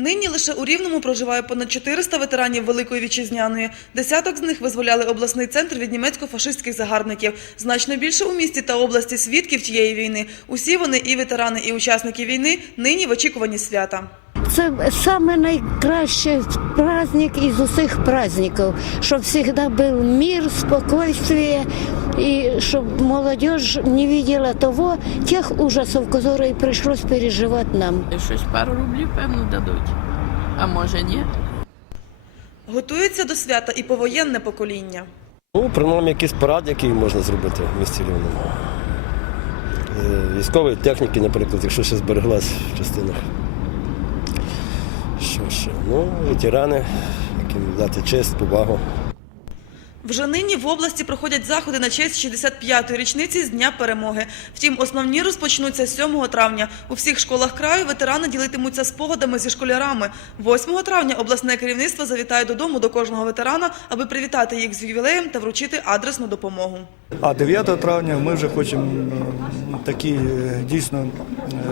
Нині лише у Рівному проживає понад 400 ветеранів Великої Вітчизняної. Десяток з них визволяли обласний центр від німецько-фашистських загарбників. Значно більше у місті та області свідків тієї війни. Усі вони і ветерани, і учасники війни нині в очікуванні свята. Це саме найкращий праздник із усіх праздників, щоб завжди був мир, спокойствие, і щоб молодь не видела того, тих ужасів, які прийшлось переживати нам. Щось пару рублів, певно, дадуть. А може ні? Готується до свята і повоєнне покоління. Ну, принаймні якийсь парад, який можна зробити в місті Рівному. Е, Військової техніки, наприклад, якщо ще збереглась в частинах. Що ще? Ну, ветерани, яким дати честь, повагу. Вже нині в області проходять заходи на честь 65-ї річниці з Дня перемоги. Втім, основні розпочнуться 7 травня. У всіх школах краю ветерани ділитимуться спогадами зі школярами. 8 травня обласне керівництво завітає додому до кожного ветерана, аби привітати їх з ювілеєм та вручити адресну допомогу. А 9 травня ми вже хочемо такий е, дійсно,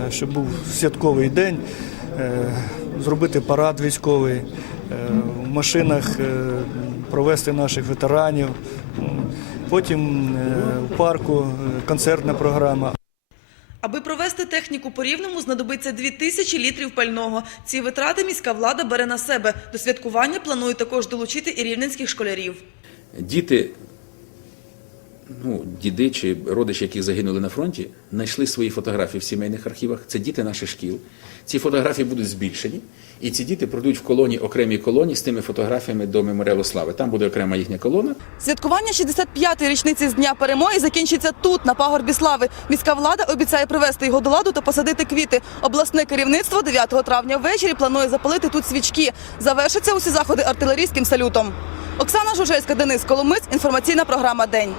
е, щоб був святковий день, зробити парад військовий, е, в машинах е, провести наших ветеранів. Потім е, в парку е, концертна програма. Аби провести техніку по рівному, знадобиться 2000 літрів пального. Ці витрати міська влада бере на себе. До святкування планують також долучити і рівненських школярів. Діти, ну, діди чи родичі, які загинули на фронті, знайшли свої фотографії в сімейних архівах. Це діти наших шкіл. Ці фотографії будуть збільшені, і ці діти пройдуть в колоні окремій колоні з тими фотографіями до меморіалу слави. Там буде окрема їхня колона. Святкування 65-ї річниці з Дня перемоги закінчиться тут, на пагорбі слави. Міська влада обіцяє привести його до ладу та посадити квіти. Обласне керівництво 9 травня ввечері планує запалити тут свічки. Завершаться усі заходи артилерійським салютом. Оксана Жужельська, Денис Коломиць. Інформаційна програма День.